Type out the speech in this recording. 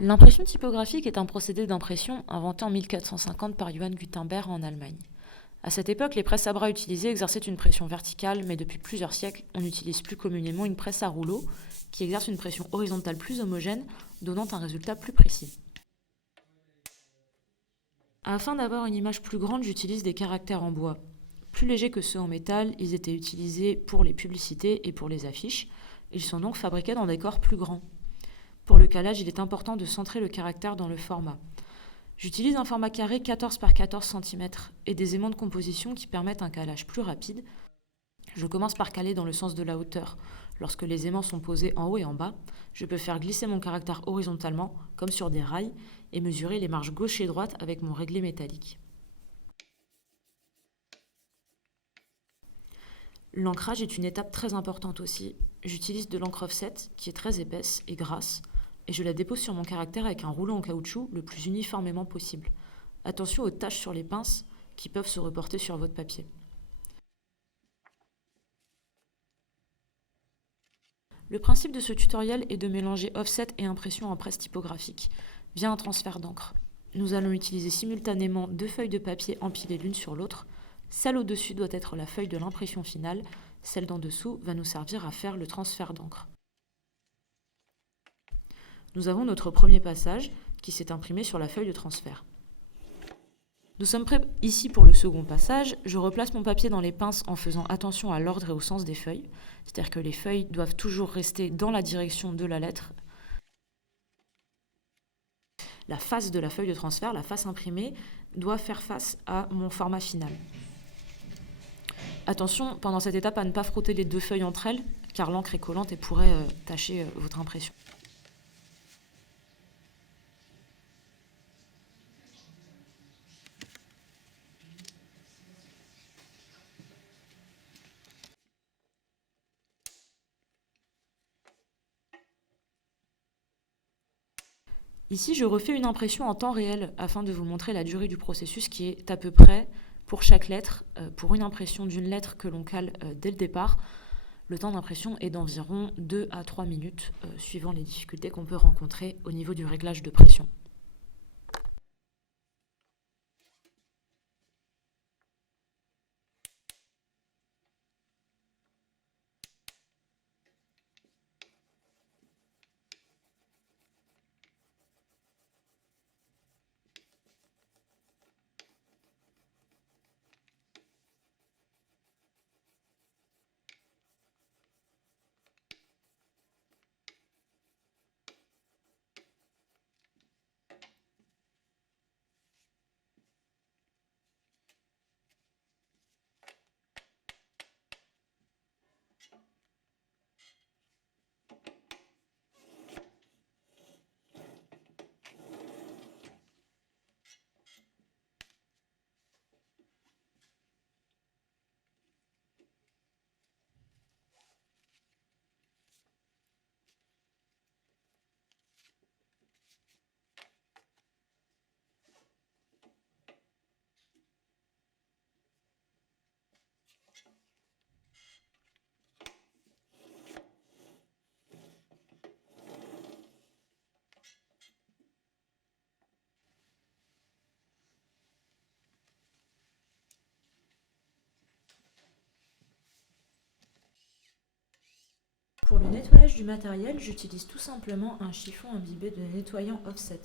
L'impression typographique est un procédé d'impression inventé en 1450 par Johann Gutenberg en Allemagne. À cette époque, les presses à bras utilisées exerçaient une pression verticale, mais depuis plusieurs siècles, on utilise plus communément une presse à rouleau, qui exerce une pression horizontale plus homogène, donnant un résultat plus précis. Afin d'avoir une image plus grande, j'utilise des caractères en bois. Plus légers que ceux en métal, ils étaient utilisés pour les publicités et pour les affiches. Ils sont donc fabriqués dans des corps plus grands. Pour le calage, il est important de centrer le caractère dans le format. J'utilise un format carré 14 par 14 cm et des aimants de composition qui permettent un calage plus rapide. Je commence par caler dans le sens de la hauteur. Lorsque les aimants sont posés en haut et en bas, je peux faire glisser mon caractère horizontalement, comme sur des rails, et mesurer les marges gauche et droite avec mon réglé métallique. L'ancrage est une étape très importante aussi. J'utilise de l'encre offset qui est très épaisse et grasse et je la dépose sur mon caractère avec un rouleau en caoutchouc le plus uniformément possible. Attention aux taches sur les pinces qui peuvent se reporter sur votre papier. Le principe de ce tutoriel est de mélanger offset et impression en presse typographique via un transfert d'encre. Nous allons utiliser simultanément deux feuilles de papier empilées l'une sur l'autre. Celle au-dessus doit être la feuille de l'impression finale, celle d'en dessous va nous servir à faire le transfert d'encre. Nous avons notre premier passage qui s'est imprimé sur la feuille de transfert. Nous sommes prêts ici pour le second passage. Je replace mon papier dans les pinces en faisant attention à l'ordre et au sens des feuilles. C'est-à-dire que les feuilles doivent toujours rester dans la direction de la lettre. La face de la feuille de transfert, la face imprimée, doit faire face à mon format final. Attention, pendant cette étape, à ne pas frotter les deux feuilles entre elles, car l'encre est collante et pourrait tacher votre impression. Ici, je refais une impression en temps réel afin de vous montrer la durée du processus qui est à peu près, pour chaque lettre, pour une impression d'une lettre que l'on cale dès le départ, le temps d'impression est d'environ 2 à 3 minutes, suivant les difficultés qu'on peut rencontrer au niveau du réglage de pression. Pour le nettoyage du matériel, j'utilise tout simplement un chiffon imbibé de nettoyant offset.